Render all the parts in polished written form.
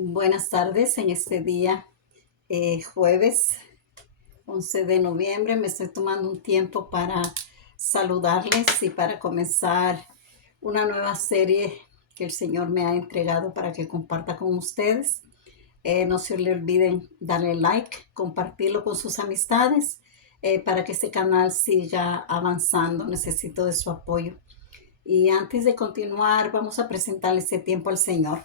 Buenas tardes en este día, jueves 11 de noviembre. Me estoy tomando un tiempo para saludarles y para comenzar una nueva serie que el Señor me ha entregado para que comparta con ustedes. No se le olviden darle like, compartirlo con sus amistades para que este canal siga avanzando. Necesito de su apoyo. Y antes de continuar, vamos a presentarle este tiempo al Señor.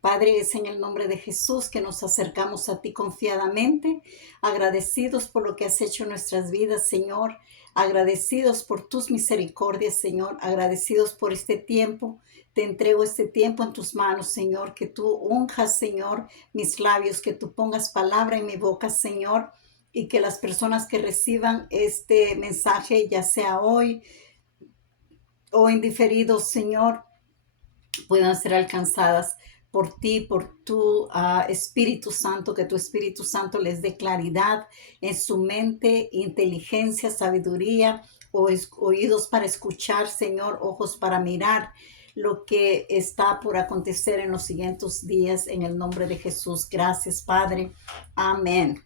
Padre, es en el nombre de Jesús que nos acercamos a ti confiadamente, agradecidos por lo que has hecho en nuestras vidas, Señor, agradecidos por tus misericordias, Señor, agradecidos por este tiempo. Te entrego este tiempo en tus manos, Señor, que tú unjas, Señor, mis labios, que tú pongas palabra en mi boca, Señor, y que las personas que reciban este mensaje, ya sea hoy o en diferido, Señor, puedan ser alcanzadas por ti, por tu Espíritu Santo, que tu Espíritu Santo les dé claridad en su mente, inteligencia, sabiduría, oídos para escuchar, Señor, ojos para mirar lo que está por acontecer en los siguientes días, en el nombre de Jesús. Gracias, Padre. Amén.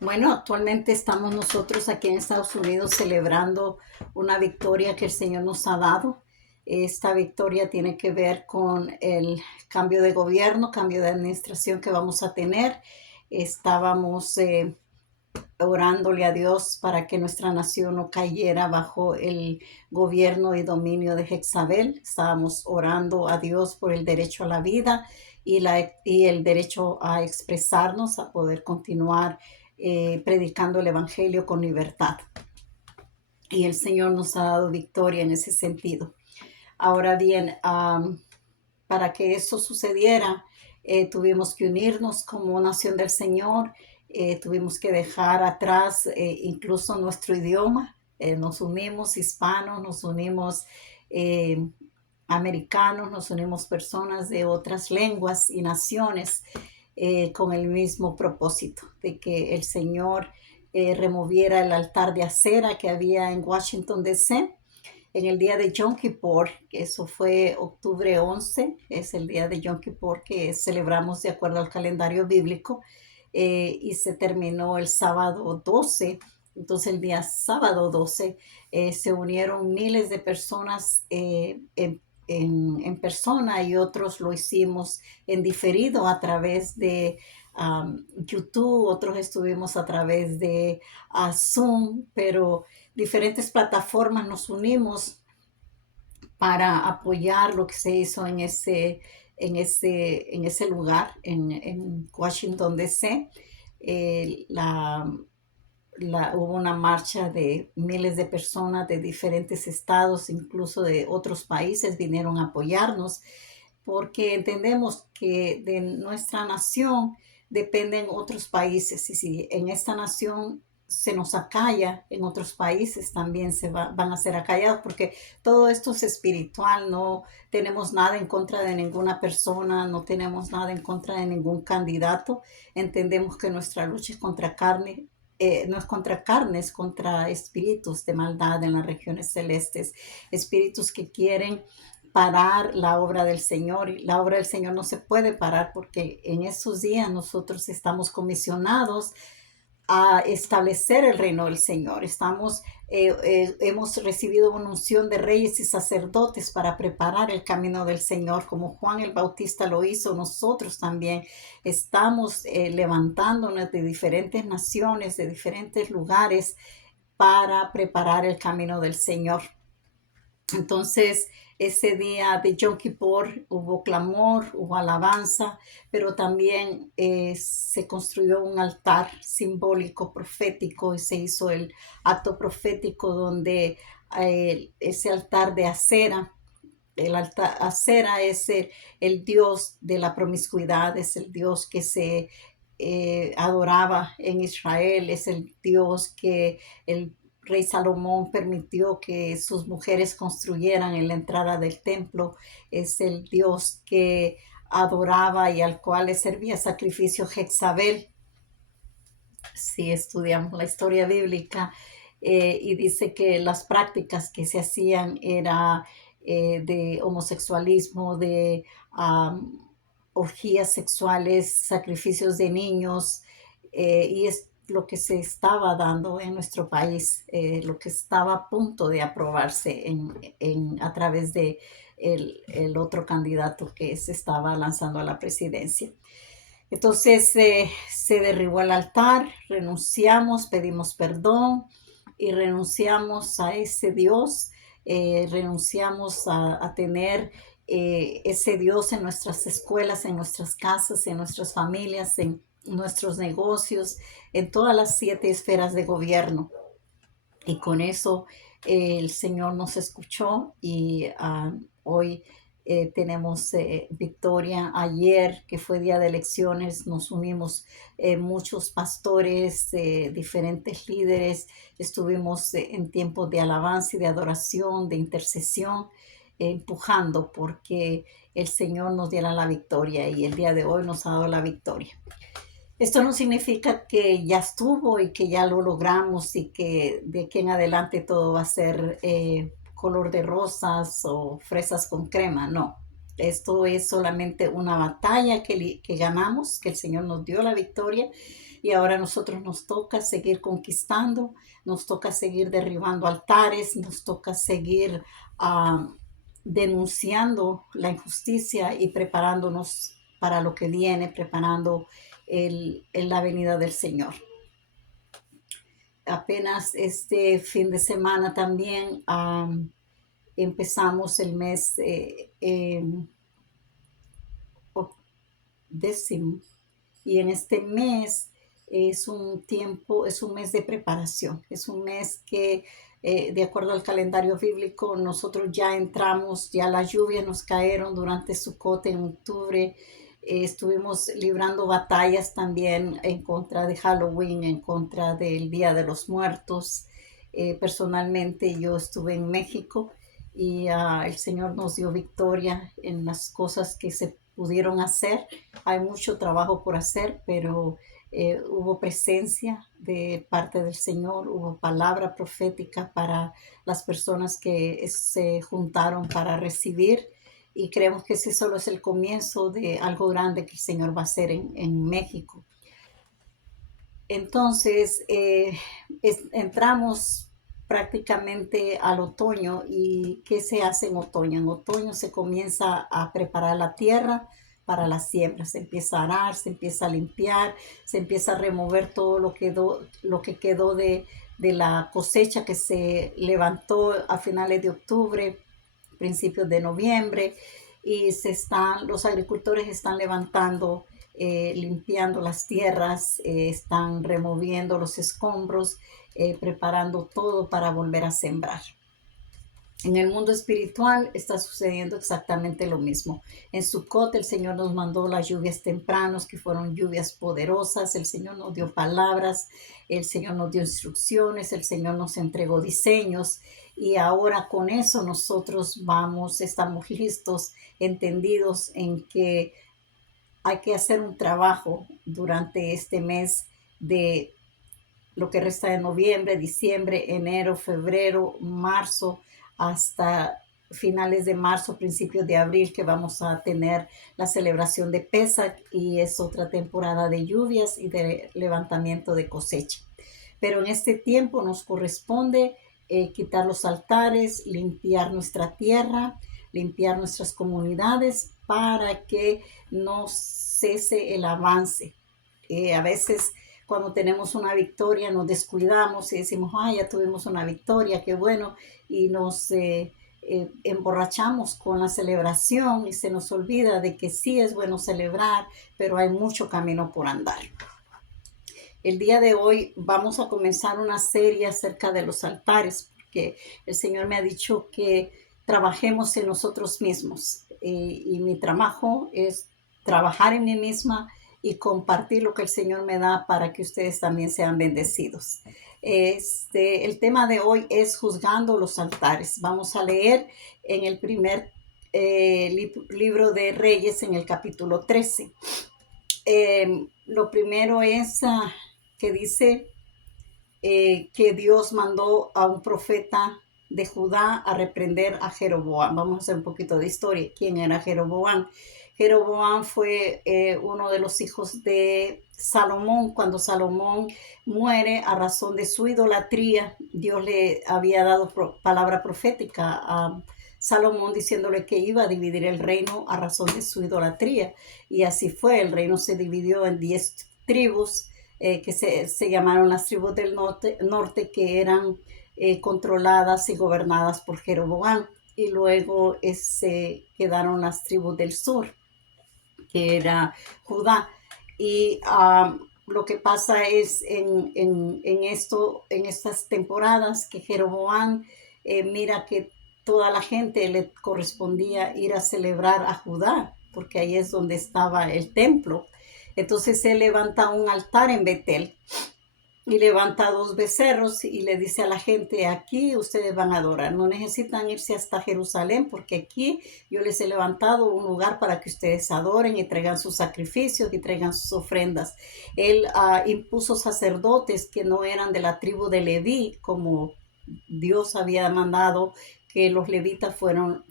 Bueno, actualmente estamos nosotros aquí en Estados Unidos celebrando una victoria que el Señor nos ha dado. Esta victoria tiene que ver con el cambio de gobierno, cambio de administración que vamos a tener. Estábamos orándole a Dios para que nuestra nación no cayera bajo el gobierno y dominio de Jezabel. Estábamos orando a Dios por el derecho a la vida y el derecho a expresarnos, a poder continuar predicando el Evangelio con libertad. Y el Señor nos ha dado victoria en ese sentido. Ahora bien, para que eso sucediera, tuvimos que unirnos como nación del Señor, tuvimos que dejar atrás incluso nuestro idioma, nos unimos hispanos, nos unimos americanos, nos unimos personas de otras lenguas y naciones con el mismo propósito de que el Señor removiera el altar de acera que había en Washington, D.C., en el día de Yom Kippur, que eso fue octubre 11, es el día de Yom Kippur que celebramos de acuerdo al calendario bíblico, y se terminó el sábado 12. Entonces el día sábado 12 se unieron miles de personas en persona, y otros lo hicimos en diferido a través de YouTube, otros estuvimos a través de Zoom, pero diferentes plataformas nos unimos para apoyar lo que se hizo en ese lugar, en Washington, D.C. Hubo una marcha de miles de personas de diferentes estados, incluso de otros países, vinieron a apoyarnos, porque entendemos que de nuestra nación dependen otros países, y si en esta nación se nos acalla, en otros países también van a ser acallados, porque todo esto es espiritual. No tenemos nada en contra de ninguna persona, no tenemos nada en contra de ningún candidato. Entendemos que nuestra lucha es contra carne, no es contra carne, es contra espíritus de maldad en las regiones celestes, espíritus que quieren parar la obra del Señor. Y la obra del Señor no se puede parar, porque en esos días nosotros estamos comisionados a establecer el reino del Señor. Hemos recibido una unción de reyes y sacerdotes para preparar el camino del Señor, como Juan el Bautista lo hizo. Nosotros también estamos levantándonos de diferentes naciones, de diferentes lugares, para preparar el camino del Señor. Entonces, ese día de Yom Kippur hubo clamor, hubo alabanza, pero también se construyó un altar simbólico, profético, y se hizo el acto profético donde ese altar de acera, el altar acera es el Dios de la promiscuidad, es el Dios que se adoraba en Israel, es el Dios que el rey Salomón permitió que sus mujeres construyeran en la entrada del templo, es el Dios que adoraba y al cual le servía sacrificio Jezabel. Si estudiamos la historia bíblica, y dice que las prácticas que se hacían era de homosexualismo, de orgías sexuales, sacrificios de niños, y es lo que se estaba dando en nuestro país, lo que estaba a punto de aprobarse a través de el otro candidato que se estaba lanzando a la presidencia. Entonces se derribó el altar, renunciamos, pedimos perdón y renunciamos a ese Dios, renunciamos a tener ese Dios en nuestras escuelas, en nuestras casas, en nuestras familias, en nuestros negocios, en todas las 7 esferas de gobierno. Y con eso el Señor nos escuchó y hoy tenemos victoria. Ayer, que fue día de elecciones, nos unimos muchos pastores, diferentes líderes. Estuvimos en tiempos de alabanza y de adoración, de intercesión, empujando porque el Señor nos diera la victoria y el día de hoy nos ha dado la victoria. Esto no significa que ya estuvo y que ya lo logramos y que de aquí en adelante todo va a ser color de rosas o fresas con crema, no. Esto es solamente una batalla que ganamos, que el Señor nos dio la victoria y ahora a nosotros nos toca seguir conquistando, nos toca seguir derribando altares, nos toca seguir denunciando la injusticia y preparándonos para lo que viene, preparando la venida del Señor. Apenas este fin de semana también empezamos el mes décimo, y en este mes es un tiempo, es un mes de preparación, es un mes que de acuerdo al calendario bíblico nosotros ya entramos, ya las lluvias nos cayeron durante Sukkot en octubre. Estuvimos librando batallas también en contra de Halloween, en contra del Día de los Muertos. Personalmente yo estuve en México y el Señor nos dio victoria en las cosas que se pudieron hacer. Hay mucho trabajo por hacer, pero hubo presencia de parte del Señor, hubo palabra profética para las personas que se juntaron para recibir, y creemos que ese solo es el comienzo de algo grande que el Señor va a hacer en México. Entonces, entramos prácticamente al otoño. ¿Y qué se hace en otoño? En otoño se comienza a preparar la tierra para la siembra, se empieza a arar, se empieza a limpiar, se empieza a remover todo lo que quedó de la cosecha que se levantó a finales de octubre, principios de noviembre, y los agricultores están levantando, limpiando las tierras, están removiendo los escombros, preparando todo para volver a sembrar. En el mundo espiritual está sucediendo exactamente lo mismo. En Sukkot el Señor nos mandó las lluvias tempranos, que fueron lluvias poderosas. El Señor nos dio palabras, el Señor nos dio instrucciones, el Señor nos entregó diseños. Y ahora con eso nosotros estamos listos, entendidos en que hay que hacer un trabajo durante este mes de lo que resta de noviembre, diciembre, enero, febrero, marzo, hasta finales de marzo, principios de abril, que vamos a tener la celebración de Pesach, y es otra temporada de lluvias y de levantamiento de cosecha. Pero en este tiempo nos corresponde quitar los altares, limpiar nuestra tierra, limpiar nuestras comunidades para que no cese el avance. A veces cuando tenemos una victoria nos descuidamos y decimos, ya tuvimos una victoria, qué bueno, y nos emborrachamos con la celebración y se nos olvida de que sí es bueno celebrar, pero hay mucho camino por andar. El día de hoy vamos a comenzar una serie acerca de los altares, porque el Señor me ha dicho que trabajemos en nosotros mismos, y mi trabajo es trabajar en mí misma y compartir lo que el Señor me da para que ustedes también sean bendecidos. El tema de hoy es juzgando los altares. Vamos a leer en el primer libro de Reyes, en el capítulo 13. Lo primero es que dice que Dios mandó a un profeta de Judá a reprender a Jeroboam. Vamos a hacer un poquito de historia. ¿Quién era Jeroboam? Jeroboam fue uno de los hijos de Salomón. Cuando Salomón muere a razón de su idolatría, Dios le había dado palabra profética a Salomón diciéndole que iba a dividir el reino a razón de su idolatría. Y así fue, el reino se dividió en 10 tribus que se llamaron las tribus del norte que eran controladas y gobernadas por Jeroboam. Y luego se quedaron las tribus del sur, que era Judá. Y lo que pasa es en estas temporadas que Jeroboam mira que toda la gente le correspondía ir a celebrar a Judá, porque ahí es donde estaba el templo. Entonces él levanta un altar en Betel y levanta 2 becerros y le dice a la gente, aquí ustedes van a adorar, no necesitan irse hasta Jerusalén porque aquí yo les he levantado un lugar para que ustedes adoren y traigan sus sacrificios y traigan sus ofrendas. Él impuso sacerdotes que no eran de la tribu de Leví, como Dios había mandado que los levitas fueran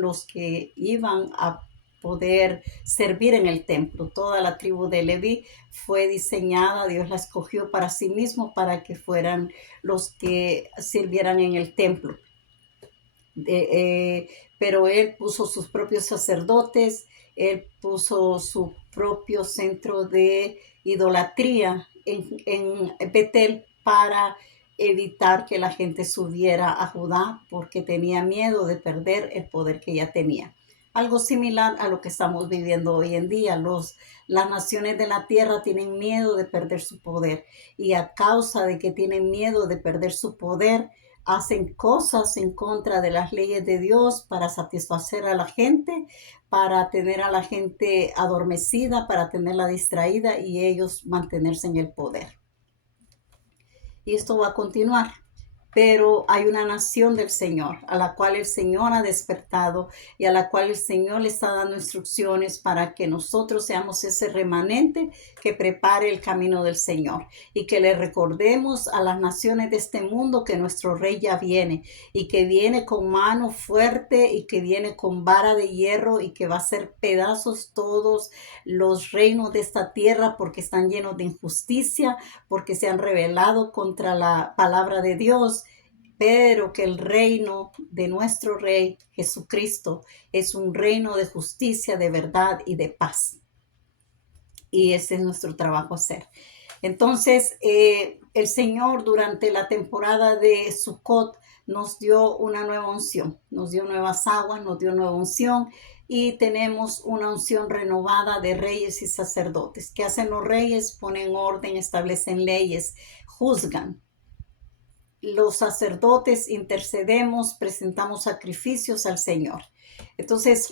los que iban a poder servir en el templo. Toda la tribu de Leví fue diseñada, Dios la escogió para sí mismo, para que fueran los que sirvieran en el templo. Pero él puso sus propios sacerdotes, él puso su propio centro de idolatría en Betel para evitar que la gente subiera a Judá porque tenía miedo de perder el poder que ya tenía. Algo similar a lo que estamos viviendo hoy en día. Las naciones de la tierra tienen miedo de perder su poder y a causa de que tienen miedo de perder su poder, hacen cosas en contra de las leyes de Dios para satisfacer a la gente, para tener a la gente adormecida, para tenerla distraída y ellos mantenerse en el poder. Y esto va a continuar. Pero hay una nación del Señor, a la cual el Señor ha despertado y a la cual el Señor le está dando instrucciones para que nosotros seamos ese remanente que prepare el camino del Señor y que le recordemos a las naciones de este mundo que nuestro Rey ya viene y que viene con mano fuerte y que viene con vara de hierro y que va a hacer pedazos todos los reinos de esta tierra porque están llenos de injusticia, porque se han rebelado contra la palabra de Dios, pero que el reino de nuestro Rey Jesucristo es un reino de justicia, de verdad y de paz. Y ese es nuestro trabajo hacer. Entonces, el Señor durante la temporada de Sukkot nos dio una nueva unción, nos dio nuevas aguas, nos dio nueva unción y tenemos una unción renovada de reyes y sacerdotes. ¿Qué hacen los reyes? Ponen orden, establecen leyes, juzgan. Los sacerdotes intercedemos, presentamos sacrificios al Señor. Entonces,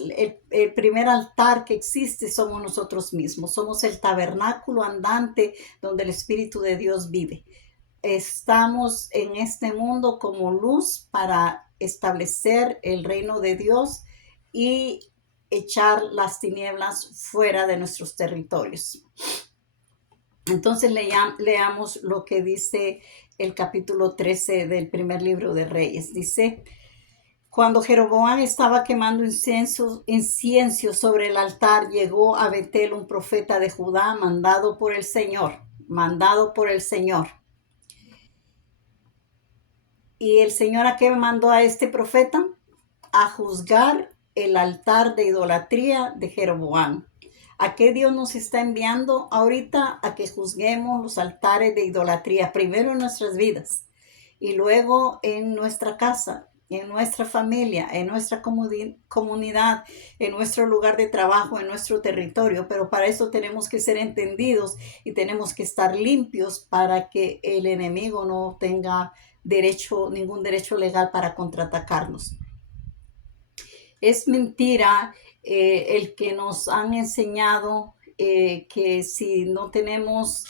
el primer altar que existe somos nosotros mismos. Somos el tabernáculo andante donde el Espíritu de Dios vive. Estamos en este mundo como luz para establecer el reino de Dios y echar las tinieblas fuera de nuestros territorios. Entonces leamos lo que dice el capítulo 13 del primer libro de Reyes. Dice, cuando Jeroboam estaba quemando incienso sobre el altar, llegó a Betel un profeta de Judá mandado por el Señor. ¿Y el Señor a qué mandó a este profeta? A juzgar el altar de idolatría de Jeroboam. ¿A qué Dios nos está enviando ahorita? A que juzguemos los altares de idolatría, primero en nuestras vidas y luego en nuestra casa, en nuestra familia, en nuestra comunidad, en nuestro lugar de trabajo, en nuestro territorio. Pero para eso tenemos que ser entendidos y tenemos que estar limpios para que el enemigo no tenga ningún derecho legal para contraatacarnos. Es mentira el que nos han enseñado que si no tenemos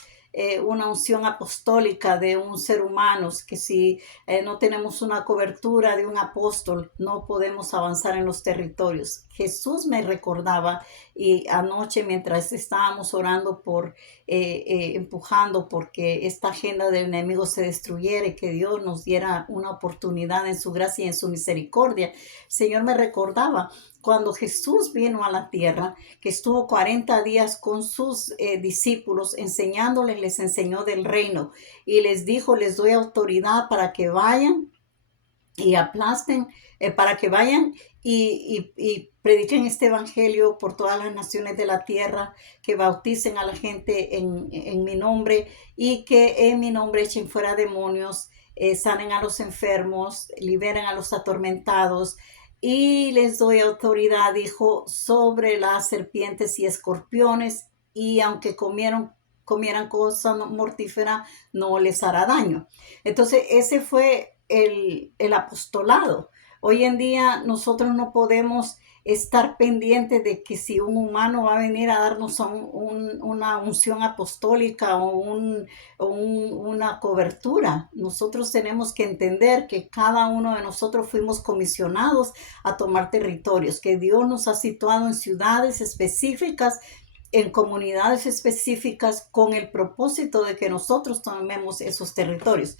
una unción apostólica de un ser humano, que si no tenemos una cobertura de un apóstol, no podemos avanzar en los territorios. Jesús me recordaba, y anoche mientras estábamos orando empujando porque esta agenda del enemigo se destruyera y que Dios nos diera una oportunidad en su gracia y en su misericordia, el Señor me recordaba cuando Jesús vino a la tierra, que estuvo 40 días con sus discípulos enseñándoles, les enseñó del reino y les dijo, les doy autoridad para que vayan y aplasten, para que vayan y prediquen este evangelio por todas las naciones de la tierra, que bauticen a la gente en mi nombre y que en mi nombre echen fuera demonios, sanen a los enfermos, liberen a los atormentados. Y les doy autoridad, dijo, sobre las serpientes y escorpiones, y aunque comieran cosas mortíferas, no les hará daño. Entonces, ese fue el apostolado. Hoy en día nosotros no podemos estar pendientes de que si un humano va a venir a darnos una unción apostólica una cobertura. Nosotros tenemos que entender que cada uno de nosotros fuimos comisionados a tomar territorios, que Dios nos ha situado en ciudades específicas, en comunidades específicas, con el propósito de que nosotros tomemos esos territorios.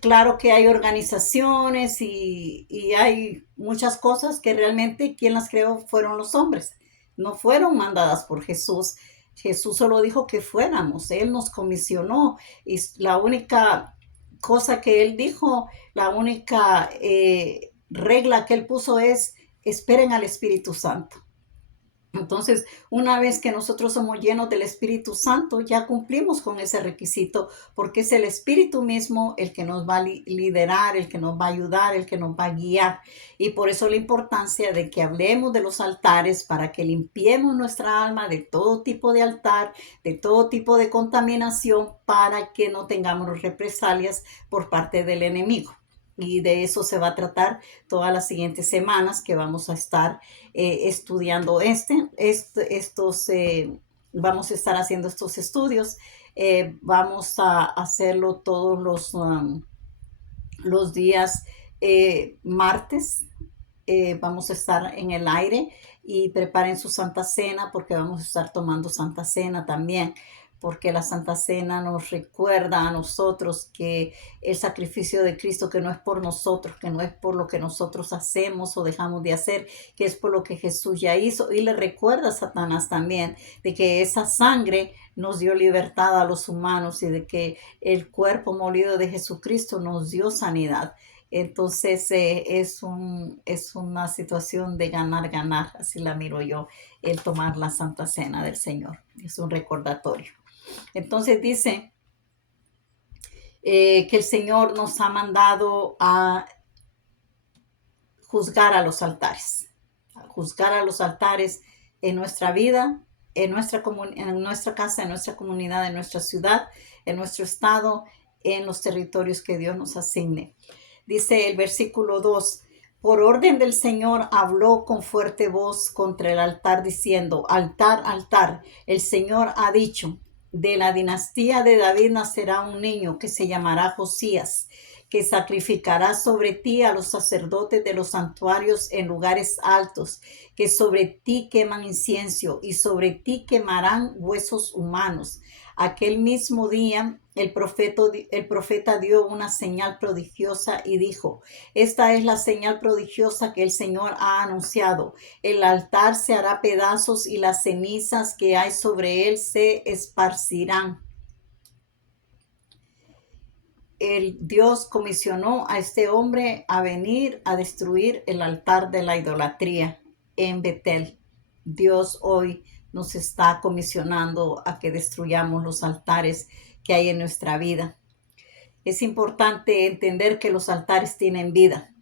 Claro que hay organizaciones y hay muchas cosas que realmente quien las creó fueron los hombres, no fueron mandadas por Jesús. Jesús solo dijo que fuéramos, Él nos comisionó y la única cosa que Él dijo, la única regla que Él puso es esperen al Espíritu Santo. Entonces, una vez que nosotros somos llenos del Espíritu Santo, ya cumplimos con ese requisito, porque es el Espíritu mismo el que nos va a liderar, el que nos va a ayudar, el que nos va a guiar. Y por eso la importancia de que hablemos de los altares para que limpiemos nuestra alma de todo tipo de altar, de todo tipo de contaminación, para que no tengamos represalias por parte del enemigo. Y de eso se va a tratar todas las siguientes semanas que vamos a estar estudiando vamos a estar haciendo estos estudios. Vamos a hacerlo todos los días martes. Vamos a estar en el aire y preparen su Santa Cena porque vamos a estar tomando Santa Cena también, porque la Santa Cena nos recuerda a nosotros que el sacrificio de Cristo, que no es por nosotros, que no es por lo que nosotros hacemos o dejamos de hacer, que es por lo que Jesús ya hizo. Y le recuerda a Satanás también de que esa sangre nos dio libertad a los humanos y de que el cuerpo molido de Jesucristo nos dio sanidad. Entonces es una situación de ganar, ganar, así la miro yo, el tomar la Santa Cena del Señor. Es un recordatorio. Entonces dice que el Señor nos ha mandado a juzgar a los altares, en nuestra vida, en nuestra casa, en nuestra comunidad, en nuestra ciudad, en nuestro estado, en los territorios que Dios nos asigne. Dice el versículo 2, por orden del Señor habló con fuerte voz contra el altar diciendo, altar, altar, el Señor ha dicho, de la dinastía de David nacerá un niño que se llamará Josías, que sacrificará sobre ti a los sacerdotes de los santuarios en lugares altos, que sobre ti queman incienso y sobre ti quemarán huesos humanos. Aquel mismo día el profeta dio una señal prodigiosa y dijo, esta es la señal prodigiosa que el Señor ha anunciado. El altar se hará pedazos y las cenizas que hay sobre él se esparcirán. El Dios comisionó a este hombre a venir a destruir el altar de la idolatría en Betel. Dios hoy nos está comisionando a que destruyamos los altares que hay en nuestra vida. Es importante entender que los altares tienen vida.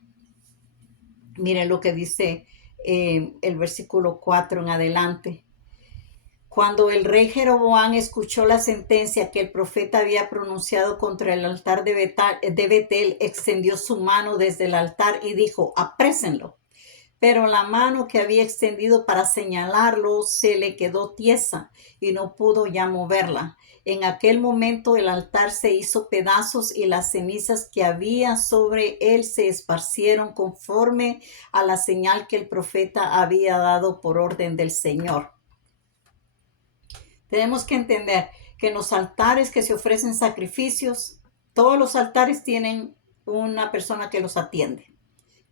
Miren lo que dice el versículo 4 en adelante. Cuando el rey Jeroboam escuchó la sentencia que el profeta había pronunciado contra el altar de Betel, extendió su mano desde el altar y dijo, aprésenlo. pero la mano que había extendido para señalarlo se le quedó tiesa y no pudo ya moverla. En aquel momento el altar se hizo pedazos y las cenizas que había sobre él se esparcieron conforme a la señal que el profeta había dado por orden del Señor. Tenemos que entender que en los altares que se ofrecen sacrificios, todos los altares tienen una persona que los atiende,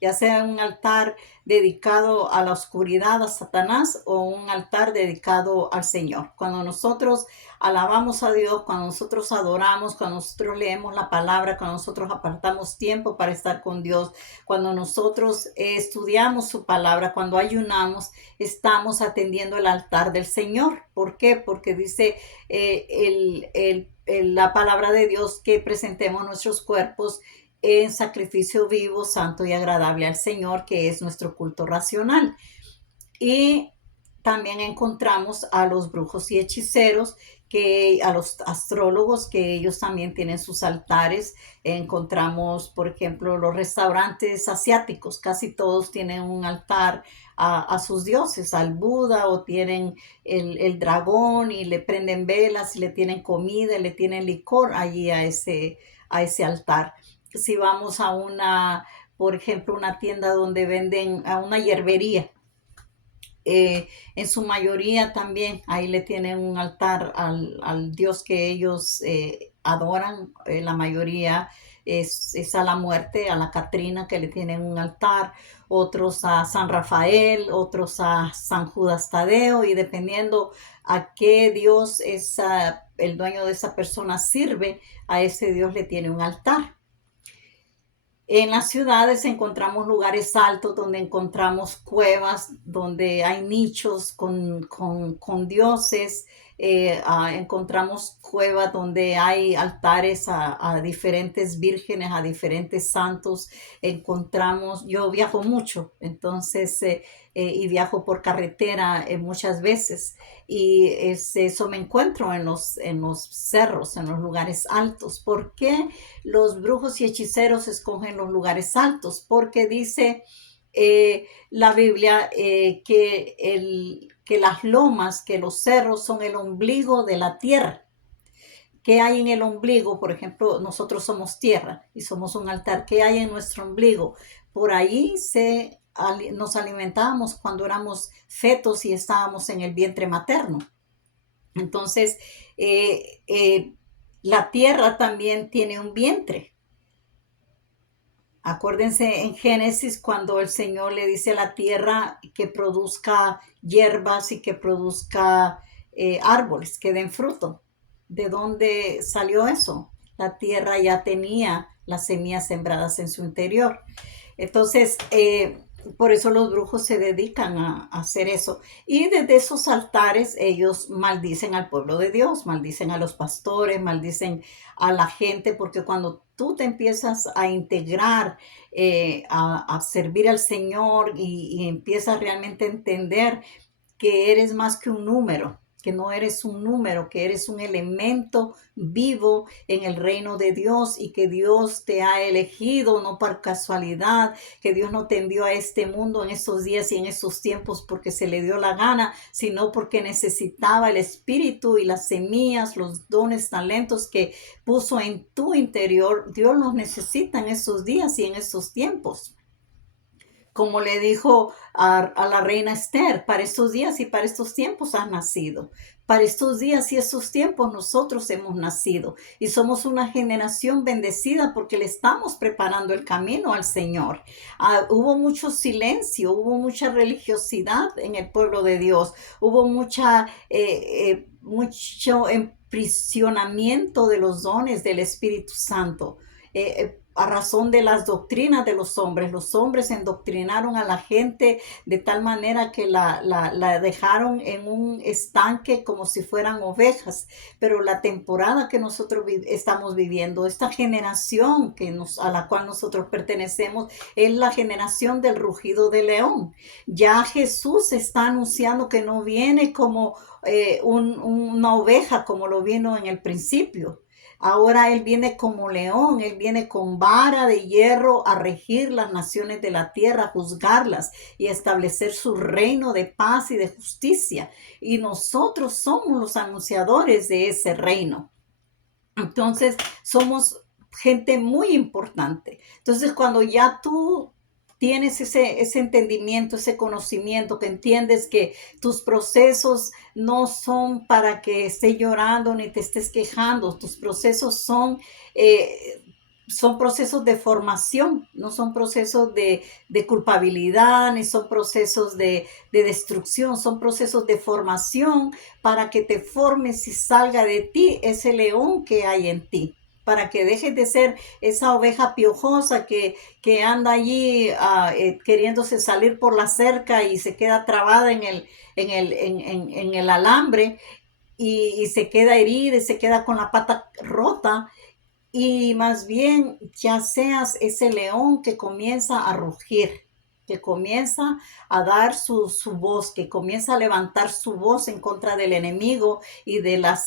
ya sea un altar dedicado a la oscuridad, a Satanás, o un altar dedicado al Señor. Cuando nosotros alabamos a Dios, cuando nosotros adoramos, cuando nosotros leemos la palabra, cuando nosotros apartamos tiempo para estar con Dios, cuando nosotros estudiamos su palabra, cuando ayunamos, estamos atendiendo el altar del Señor. ¿Por qué? Porque dice la palabra de Dios que presentemos nuestros cuerpos en sacrificio vivo, santo y agradable al Señor, que es nuestro culto racional. Y también encontramos a los brujos y hechiceros, a los astrólogos, que ellos también tienen sus altares. Encontramos, por ejemplo, los restaurantes asiáticos, casi todos tienen un altar a sus dioses, al Buda, o tienen el dragón y le prenden velas y le tienen comida y le tienen licor allí a ese altar. Si vamos a por ejemplo, una tienda donde venden, a una hierbería, en su mayoría también ahí le tienen un altar al Dios que ellos adoran. La mayoría es a la muerte, a la Catrina, que le tienen un altar, otros a San Rafael, otros a San Judas Tadeo, y dependiendo a qué Dios el dueño de esa persona sirve, a ese Dios le tiene un altar. En las ciudades encontramos lugares altos donde encontramos cuevas, donde hay nichos con dioses. Encontramos cuevas donde hay altares a diferentes vírgenes, a diferentes santos. Yo viajo mucho, entonces, y viajo por carretera muchas veces. Y eso me encuentro en los cerros, en los lugares altos. ¿Por qué los brujos y hechiceros escogen los lugares altos? Porque dice la Biblia que las lomas, que los cerros son el ombligo de la tierra. ¿Qué hay en el ombligo? Por ejemplo, nosotros somos tierra y somos un altar. ¿Qué hay en nuestro ombligo? Por ahí nos alimentábamos cuando éramos fetos y estábamos en el vientre materno. Entonces, la tierra también tiene un vientre. Acuérdense en Génesis cuando el Señor le dice a la tierra que produzca hierbas y que produzca árboles, que den fruto. ¿De dónde salió eso? La tierra ya tenía las semillas sembradas en su interior. Entonces, por eso los brujos se dedican a hacer eso. Y desde esos altares ellos maldicen al pueblo de Dios, maldicen a los pastores, maldicen a la gente, porque cuando tú te empiezas a integrar, a servir al Señor, y empiezas realmente a entender que eres más que un número, que no eres un número, que eres un elemento vivo en el reino de Dios, y que Dios te ha elegido no por casualidad, que Dios no te envió a este mundo en estos días y en estos tiempos porque se le dio la gana, sino porque necesitaba el Espíritu y las semillas, los dones, talentos que puso en tu interior. Dios los necesita en estos días y en estos tiempos. Como le dijo a la reina Esther, para estos días y para estos tiempos has nacido. Para estos días y estos tiempos nosotros hemos nacido, y somos una generación bendecida porque le estamos preparando el camino al Señor. Hubo mucho silencio, hubo mucha religiosidad en el pueblo de Dios, hubo mucho emprisionamiento de los dones del Espíritu Santo. A razón de las doctrinas de los hombres endoctrinaron a la gente de tal manera que la dejaron en un estanque como si fueran ovejas. Pero la temporada que nosotros estamos viviendo, esta generación a la cual nosotros pertenecemos, es la generación del rugido de león. Ya Jesús está anunciando que no viene como una oveja como lo vino en el principio. Ahora Él viene como león, Él viene con vara de hierro a regir las naciones de la tierra, a juzgarlas y establecer su reino de paz y de justicia. Y nosotros somos los anunciadores de ese reino. Entonces, somos gente muy importante. Entonces, cuando ya tú tienes ese entendimiento, ese conocimiento, que entiendes que tus procesos no son para que estés llorando ni te estés quejando, tus procesos son procesos de formación, no son procesos de culpabilidad, ni son procesos de destrucción, son procesos de formación para que te formes y salga de ti ese león que hay en ti, para que dejes de ser esa oveja piojosa que anda allí queriéndose salir por la cerca y se queda trabada en el alambre y se queda herida y se queda con la pata rota, y más bien ya seas ese león que comienza a rugir, que comienza a dar su voz, que comienza a levantar su voz en contra del enemigo y de la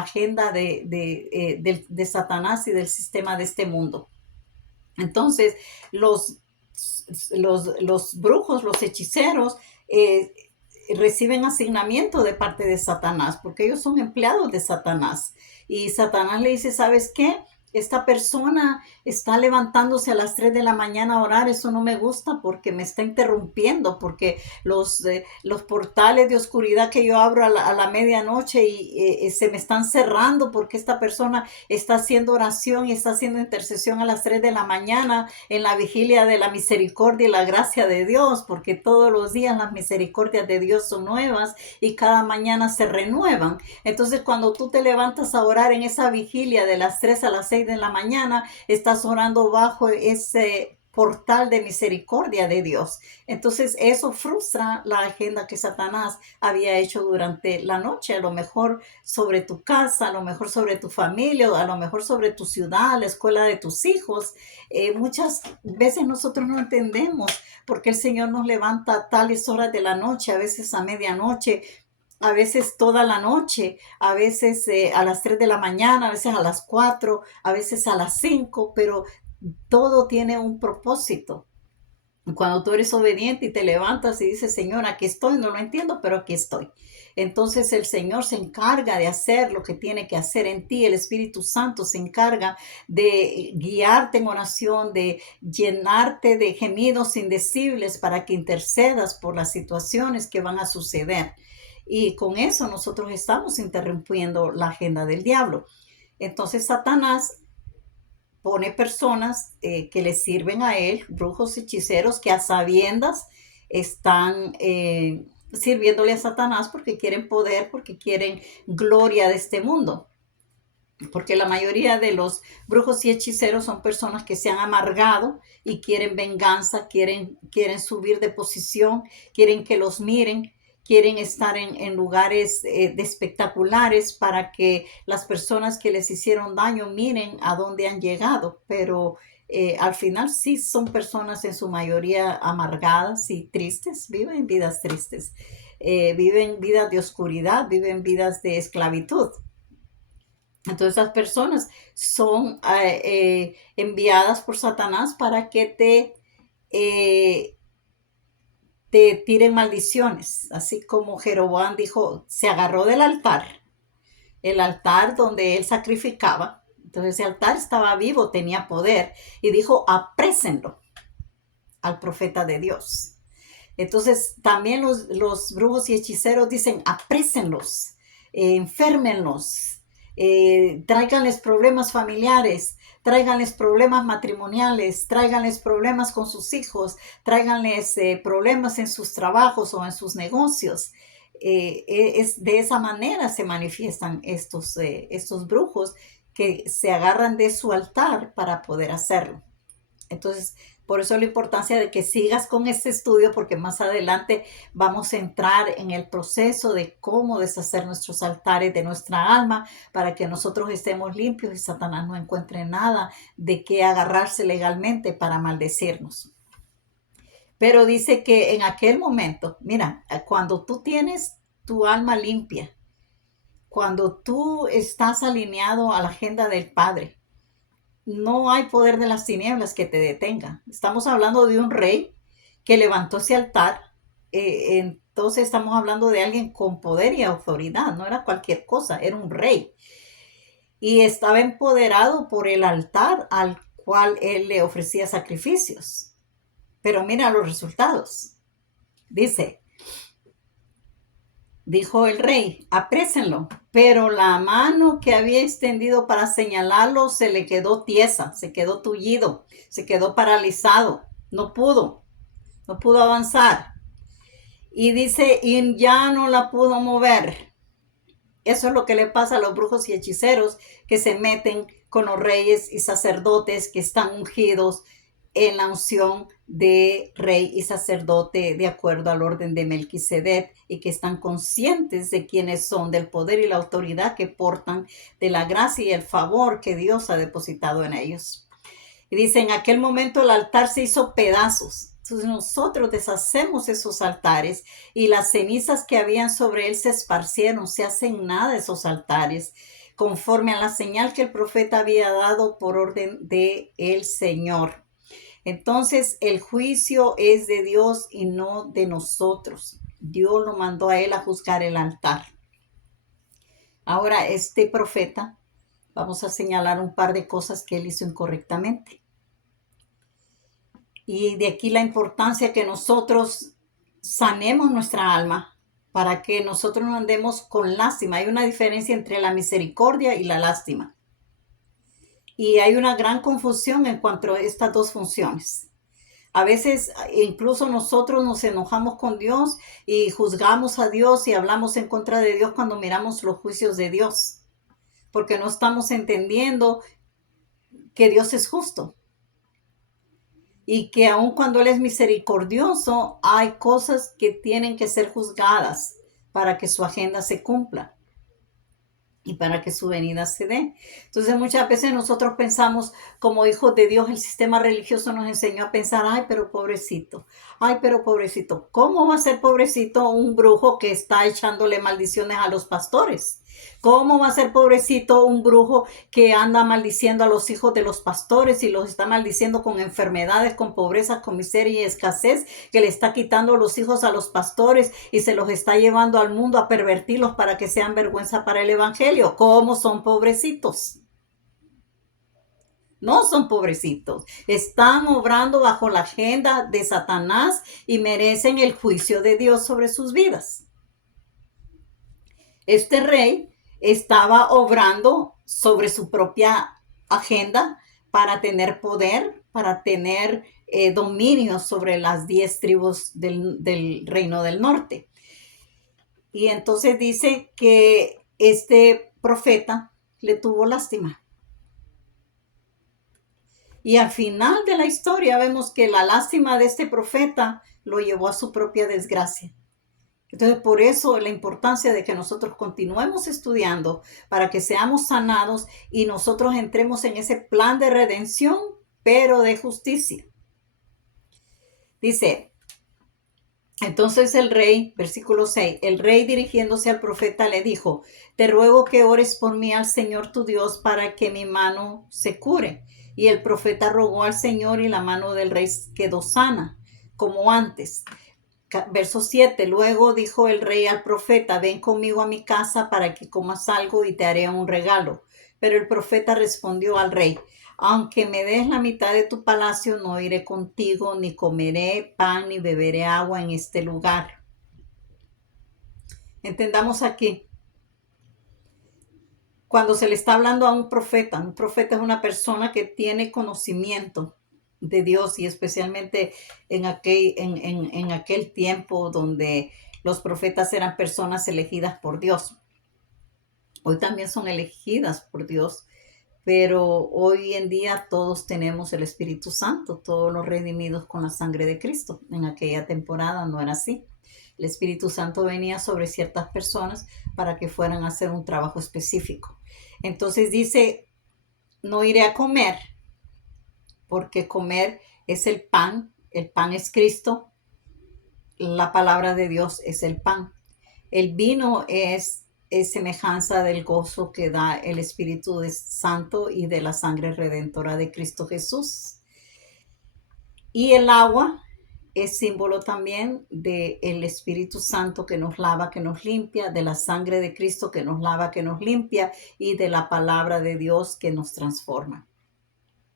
agenda de Satanás y del sistema de este mundo. Entonces, los, los brujos, los hechiceros, eh, reciben asignamiento de parte de Satanás, porque ellos son empleados de Satanás. Y Satanás le dice, ¿sabes qué? Esta persona está levantándose a las 3 de la mañana a orar, eso no me gusta porque me está interrumpiendo, porque los portales de oscuridad que yo abro a la medianoche y se me están cerrando porque esta persona está haciendo oración y está haciendo intercesión a las 3 de la mañana en la vigilia de la misericordia y la gracia de Dios, porque todos los días las misericordias de Dios son nuevas y cada mañana se renuevan. Entonces, cuando tú te levantas a orar en esa vigilia de las 3 a las 6 de la mañana, estás orando bajo ese portal de misericordia de Dios. Entonces eso frustra la agenda que Satanás había hecho durante la noche, a lo mejor sobre tu casa, a lo mejor sobre tu familia, a lo mejor sobre tu ciudad, la escuela de tus hijos. Muchas veces nosotros no entendemos por qué el Señor nos levanta a tales horas de la noche, a veces a medianoche, a veces toda la noche, a veces a las 3 de la mañana, a veces a las 4, a veces a las 5, pero todo tiene un propósito. Cuando tú eres obediente y te levantas y dices, Señor, aquí estoy, no lo entiendo, pero aquí estoy. Entonces el Señor se encarga de hacer lo que tiene que hacer en ti. El Espíritu Santo se encarga de guiarte en oración, de llenarte de gemidos indecibles para que intercedas por las situaciones que van a suceder. Y con eso nosotros estamos interrumpiendo la agenda del diablo. Entonces Satanás pone personas que le sirven a él, brujos, hechiceros, que a sabiendas están sirviéndole a Satanás porque quieren poder, porque quieren gloria de este mundo. Porque la mayoría de los brujos y hechiceros son personas que se han amargado y quieren venganza, quieren subir de posición, quieren que los miren, quieren estar en lugares de espectaculares para que las personas que les hicieron daño miren a dónde han llegado. Pero al final sí son personas en su mayoría amargadas y tristes, viven vidas tristes, viven vidas de oscuridad, viven vidas de esclavitud. Entonces esas personas son enviadas por Satanás para que eh, te tiren maldiciones, así como Jeroboam dijo, se agarró del altar, el altar donde él sacrificaba. Entonces ese altar estaba vivo, tenía poder, y dijo, aprésenlo al profeta de Dios. Entonces también los brujos y hechiceros dicen, aprésenlos, enférmenlos, tráiganles problemas familiares, tráiganles problemas matrimoniales, tráiganles problemas con sus hijos, tráiganles problemas en sus trabajos o en sus negocios. Es de esa manera se manifiestan estos brujos que se agarran de su altar para poder hacerlo. Entonces, por eso la importancia de que sigas con este estudio, porque más adelante vamos a entrar en el proceso de cómo deshacer nuestros altares de nuestra alma para que nosotros estemos limpios y Satanás no encuentre nada de qué agarrarse legalmente para maldecirnos. Pero dice que en aquel momento, mira, cuando tú tienes tu alma limpia, cuando tú estás alineado a la agenda del Padre, no hay poder de las tinieblas que te detenga. Estamos hablando de un rey que levantó ese altar. Entonces estamos hablando de alguien con poder y autoridad. No era cualquier cosa, era un rey. Y estaba empoderado por el altar al cual él le ofrecía sacrificios. Pero mira los resultados. Dice, dijo el rey, aprésenlo. Pero la mano que había extendido para señalarlo se le quedó tiesa, se quedó tullido, se quedó paralizado. No pudo avanzar. Y dice, y ya no la pudo mover. Eso es lo que le pasa a los brujos y hechiceros que se meten con los reyes y sacerdotes que están ungidos en la unción de rey y sacerdote de acuerdo al orden de Melquisedec y que están conscientes de quiénes son, del poder y la autoridad que portan, de la gracia y el favor que Dios ha depositado en ellos. Y dice, en aquel momento el altar se hizo pedazos. Entonces nosotros deshacemos esos altares y las cenizas que habían sobre él se esparcieron, se hacen nada esos altares, conforme a la señal que el profeta había dado por orden de el Señor. Entonces el juicio es de Dios y no de nosotros. Dios lo mandó a él a juzgar el altar. Ahora este profeta, vamos a señalar un par de cosas que él hizo incorrectamente. Y de aquí la importancia que nosotros sanemos nuestra alma para que nosotros no andemos con lástima. Hay una diferencia entre la misericordia y la lástima. Y hay una gran confusión en cuanto a estas dos funciones. A veces incluso nosotros nos enojamos con Dios y juzgamos a Dios y hablamos en contra de Dios cuando miramos los juicios de Dios, porque no estamos entendiendo que Dios es justo. Y que aun cuando Él es misericordioso, hay cosas que tienen que ser juzgadas para que su agenda se cumpla y para que su venida se dé. Entonces muchas veces nosotros pensamos como hijos de Dios, el sistema religioso nos enseñó a pensar, ay, pero pobrecito, ¿cómo va a ser pobrecito un brujo que está echándole maldiciones a los pastores? ¿Cómo va a ser pobrecito un brujo que anda maldiciendo a los hijos de los pastores y los está maldiciendo con enfermedades, con pobreza, con miseria y escasez, que le está quitando los hijos a los pastores y se los está llevando al mundo a pervertirlos para que sean vergüenza para el evangelio? ¿Cómo son pobrecitos? No son pobrecitos, están obrando bajo la agenda de Satanás y merecen el juicio de Dios sobre sus vidas. Este rey estaba obrando sobre su propia agenda para tener poder, para tener dominio sobre las 10 tribus del reino del norte. Y entonces dice que este profeta le tuvo lástima. Y al final de la historia vemos que la lástima de este profeta lo llevó a su propia desgracia. Entonces, por eso la importancia de que nosotros continuemos estudiando para que seamos sanados y nosotros entremos en ese plan de redención, pero de justicia. Dice, entonces el rey, versículo 6, el rey dirigiéndose al profeta le dijo, te ruego que ores por mí al Señor tu Dios para que mi mano se cure. Y el profeta rogó al Señor y la mano del rey quedó sana, como antes. Verso 7, luego dijo el rey al profeta, ven conmigo a mi casa para que comas algo y te haré un regalo. Pero el profeta respondió al rey, aunque me des la mitad de tu palacio, no iré contigo, ni comeré pan, ni beberé agua en este lugar. Entendamos aquí, cuando se le está hablando a un profeta es una persona que tiene conocimiento de Dios y especialmente en aquel tiempo donde los profetas eran personas elegidas por Dios. Hoy también son elegidas por Dios, pero hoy en día todos tenemos el Espíritu Santo, todos los redimidos con la sangre de Cristo. En aquella temporada no era así. El Espíritu Santo venía sobre ciertas personas para que fueran a hacer un trabajo específico. Entonces dice, no iré a comer, porque comer es el pan es Cristo, la palabra de Dios es el pan. El vino es es semejanza del gozo que da el Espíritu Santo y de la sangre redentora de Cristo Jesús. Y el agua es símbolo también del Espíritu Santo que nos lava, que nos limpia, de la sangre de Cristo que nos lava, que nos limpia, y de la palabra de Dios que nos transforma.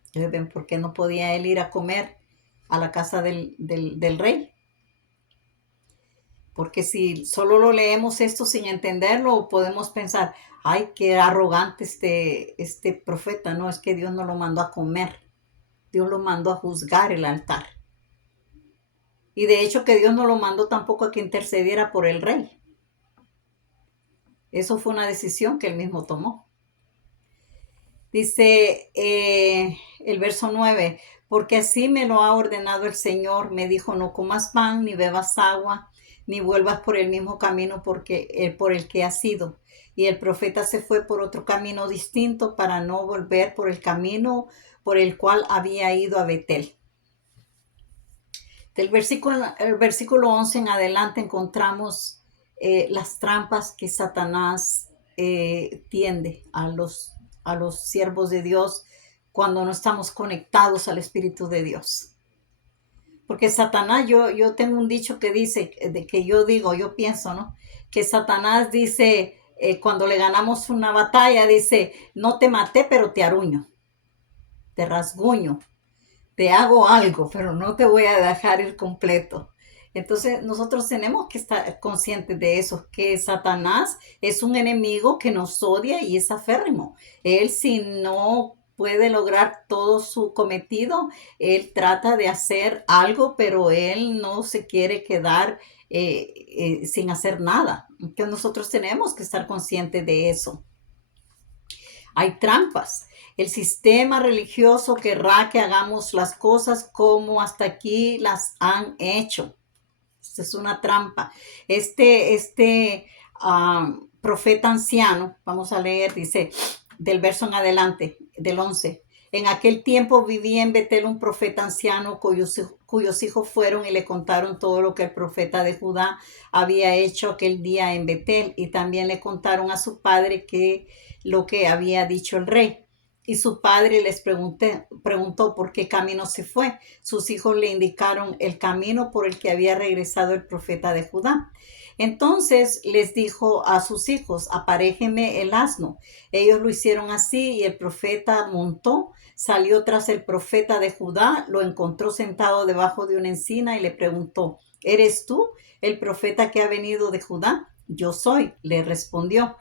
Entonces, ¿ven por qué no podía él ir a comer a la casa del rey? Porque si solo lo leemos esto sin entenderlo, podemos pensar, ay, qué arrogante este profeta. No, es que Dios no lo mandó a comer. Dios lo mandó a juzgar el altar. Y de hecho que Dios no lo mandó tampoco a que intercediera por el rey. Eso fue una decisión que él mismo tomó. Dice el verso 9, porque así me lo ha ordenado el Señor. Me dijo, no comas pan, ni bebas agua, ni vuelvas por el mismo camino por el que has ido. Y el profeta se fue por otro camino distinto para no volver por el camino por el cual había ido a Betel. El versículo 11 en adelante encontramos las trampas que Satanás tiende a los siervos de Dios cuando no estamos conectados al Espíritu de Dios. Porque Satanás, yo tengo un dicho que dice, yo pienso, ¿no? Que Satanás dice, cuando le ganamos una batalla, dice, no te maté, pero te aruño, te rasguño, te hago algo, pero no te voy a dejar ir completo. Entonces nosotros tenemos que estar conscientes de eso, que Satanás es un enemigo que nos odia y es aférrimo. Él, si no puede lograr todo su cometido, él trata de hacer algo, pero él no se quiere quedar sin hacer nada. Entonces nosotros tenemos que estar conscientes de eso. Hay trampas. El sistema religioso querrá que hagamos las cosas como hasta aquí las han hecho. Esta es una trampa. Profeta anciano, vamos a leer, dice, del verso en adelante, del 11. En aquel tiempo vivía en Betel un profeta anciano cuyos hijos fueron y le contaron todo lo que el profeta de Judá había hecho aquel día en Betel, y también le contaron a su padre lo que había dicho el rey. Y su padre les preguntó por qué camino se fue. Sus hijos le indicaron el camino por el que había regresado el profeta de Judá. Entonces les dijo a sus hijos, aparéjenme el asno. Ellos lo hicieron así, y el profeta montó, salió tras el profeta de Judá, lo encontró sentado debajo de una encina y le preguntó, ¿eres tú el profeta que ha venido de Judá? Yo soy, le respondió.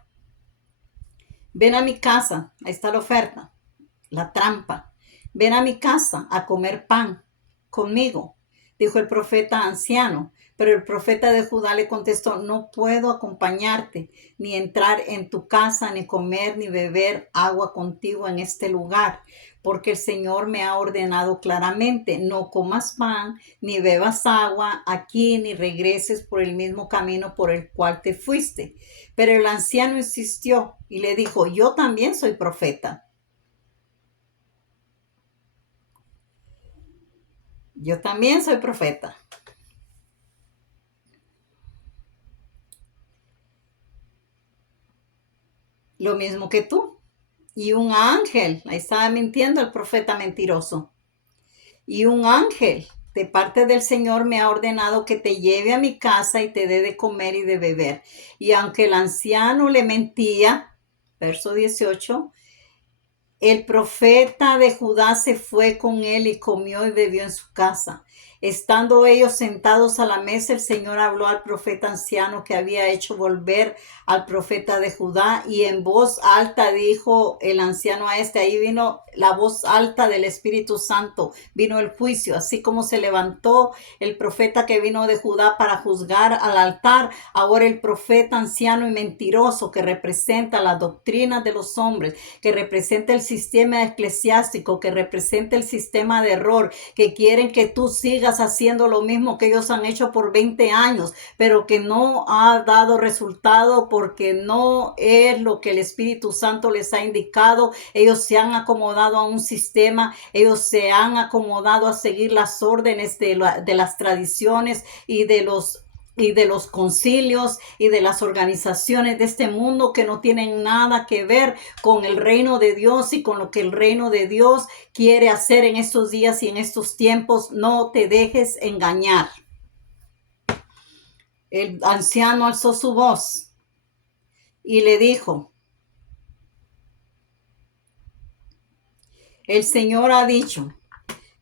Ven a mi casa, ahí está la oferta, la trampa. Ven a mi casa a comer pan conmigo, dijo el profeta anciano. Pero el profeta de Judá le contestó, no puedo acompañarte, ni entrar en tu casa, ni comer, ni beber agua contigo en este lugar, porque el Señor me ha ordenado claramente, no comas pan, ni bebas agua aquí, ni regreses por el mismo camino por el cual te fuiste. Pero el anciano insistió y le dijo, yo también soy profeta. Yo también soy profeta. Lo mismo que tú. Y un ángel, ahí estaba mintiendo el profeta mentiroso. Y un ángel de parte del Señor me ha ordenado que te lleve a mi casa y te dé de comer y de beber. Y aunque el anciano le mentía, verso 18, el profeta de Judá se fue con él y comió y bebió en su casa. Estando ellos sentados a la mesa, el Señor habló al profeta anciano que había hecho volver al profeta de Judá, y en voz alta dijo el anciano a este, ahí vino la voz alta del Espíritu Santo, vino el juicio, así como se levantó el profeta que vino de Judá para juzgar al altar, ahora el profeta anciano y mentiroso que representa la doctrina de los hombres, que representa el sistema eclesiástico, que representa el sistema de error, que quieren que tú sigas haciendo lo mismo que ellos han hecho por 20 años, pero que no ha dado resultado porque no es lo que el Espíritu Santo les ha indicado. Ellos se han acomodado a un sistema, ellos se han acomodado a seguir las órdenes de las tradiciones y de los y de los concilios y de las organizaciones de este mundo que no tienen nada que ver con el reino de Dios y con lo que el reino de Dios quiere hacer en estos días y en estos tiempos. No te dejes engañar. El anciano alzó su voz y le dijo: el Señor ha dicho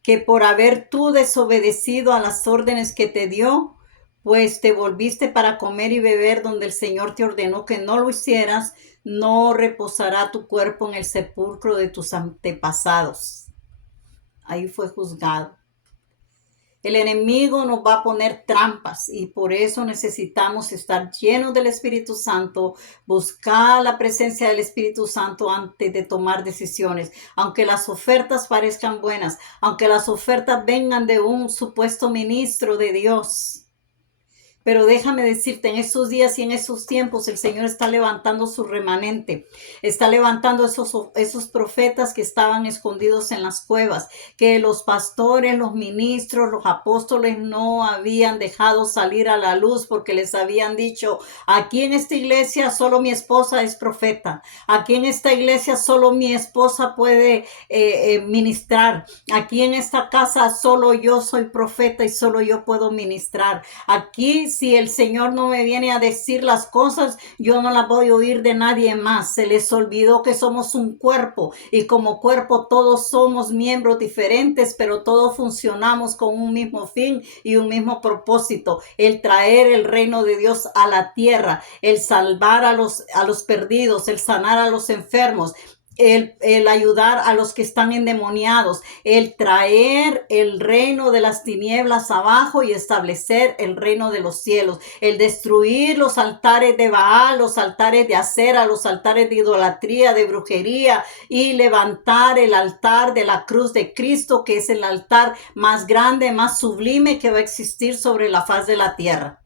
que por haber tú desobedecido a las órdenes que te dio, pues te volviste para comer y beber donde el Señor te ordenó que no lo hicieras, no reposará tu cuerpo en el sepulcro de tus antepasados. Ahí fue juzgado. El enemigo nos va a poner trampas y por eso necesitamos estar llenos del Espíritu Santo, buscar la presencia del Espíritu Santo antes de tomar decisiones. Aunque las ofertas parezcan buenas, aunque las ofertas vengan de un supuesto ministro de Dios. Pero déjame decirte, en esos días y en esos tiempos el Señor está levantando su remanente, está levantando esos profetas que estaban escondidos en las cuevas, que los pastores, los ministros, los apóstoles no habían dejado salir a la luz porque les habían dicho: aquí en esta iglesia solo mi esposa es profeta, aquí en esta iglesia solo mi esposa puede ministrar, aquí en esta casa solo yo soy profeta y solo yo puedo ministrar. Aquí, si el Señor no me viene a decir las cosas, yo no las voy a oír de nadie más. Se les olvidó que somos un cuerpo y como cuerpo todos somos miembros diferentes, pero todos funcionamos con un mismo fin y un mismo propósito: el traer el reino de Dios a la tierra, el salvar a los perdidos, el sanar a los enfermos, el ayudar a los que están endemoniados, el traer el reino de las tinieblas abajo y establecer el reino de los cielos, el destruir los altares de Baal, los altares de Acera, los altares de idolatría, de brujería, y levantar el altar de la cruz de Cristo, que es el altar más grande, más sublime que va a existir sobre la faz de la tierra.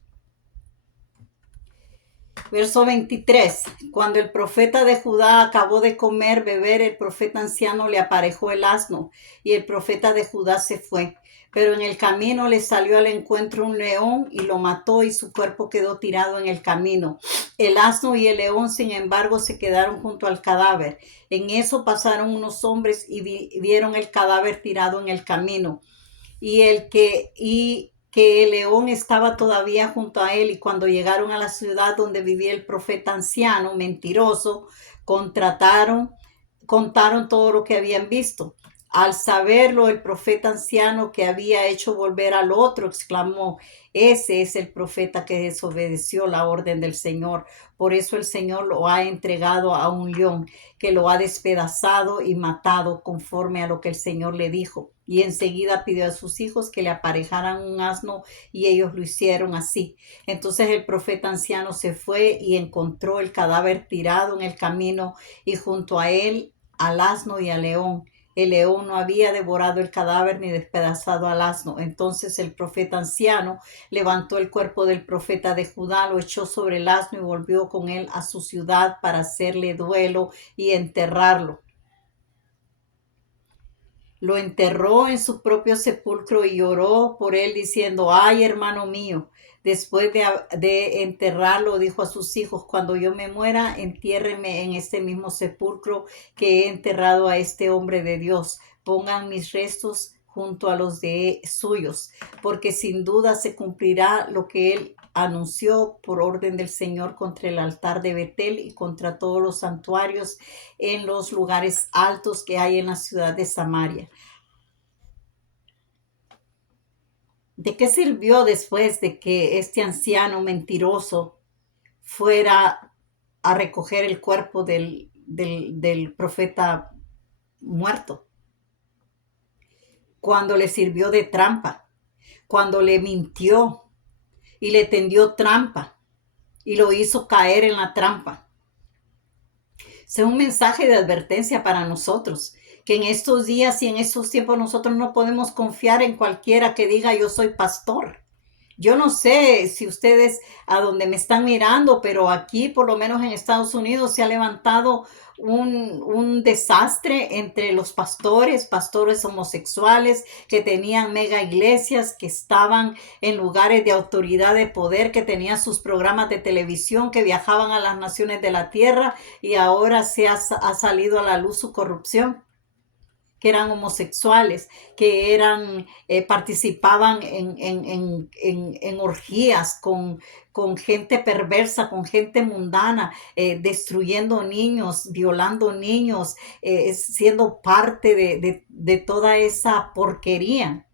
Verso 23. Cuando el profeta de Judá acabó de comer, beber, el profeta anciano le aparejó el asno y el profeta de Judá se fue. Pero en el camino le salió al encuentro un león y lo mató y su cuerpo quedó tirado en el camino. El asno y el león, sin embargo, se quedaron junto al cadáver. En eso pasaron unos hombres y vieron el cadáver tirado en el camino. Que el león estaba todavía junto a él, y cuando llegaron a la ciudad donde vivía el profeta anciano mentiroso, contaron todo lo que habían visto. Al saberlo, el profeta anciano, que había hecho volver al otro, exclamó: ese es el profeta que desobedeció la orden del Señor. Por eso el Señor lo ha entregado a un león, que lo ha despedazado y matado conforme a lo que el Señor le dijo. Y enseguida pidió a sus hijos que le aparejaran un asno, y ellos lo hicieron así. Entonces el profeta anciano se fue y encontró el cadáver tirado en el camino, y junto a él al asno y al león. El león no había devorado el cadáver ni despedazado al asno. Entonces el profeta anciano levantó el cuerpo del profeta de Judá, lo echó sobre el asno y volvió con él a su ciudad para hacerle duelo y enterrarlo. Lo enterró en su propio sepulcro y lloró por él diciendo: ay, hermano mío. Después de enterrarlo, dijo a sus hijos: cuando yo me muera, entiérrenme en este mismo sepulcro que he enterrado a este hombre de Dios. Pongan mis restos junto a los de suyos, porque sin duda se cumplirá lo que él anunció por orden del Señor contra el altar de Betel y contra todos los santuarios en los lugares altos que hay en la ciudad de Samaria. ¿De qué sirvió después de que este anciano mentiroso fuera a recoger el cuerpo del profeta muerto? Cuando le sirvió de trampa, cuando le mintió y le tendió trampa y lo hizo caer en la trampa. Es un mensaje de advertencia para nosotros, que en estos días y en estos tiempos nosotros no podemos confiar en cualquiera que diga: yo soy pastor. Yo no sé si ustedes a donde me están mirando, pero aquí, por lo menos en Estados Unidos, se ha levantado un desastre entre los pastores, pastores homosexuales que tenían mega iglesias, que estaban en lugares de autoridad, de poder, que tenían sus programas de televisión, que viajaban a las naciones de la tierra, y ahora ha salido a la luz su corrupción, que eran homosexuales, que participaban en orgías con gente perversa, con gente mundana, destruyendo niños, violando niños, siendo parte de toda esa porquería.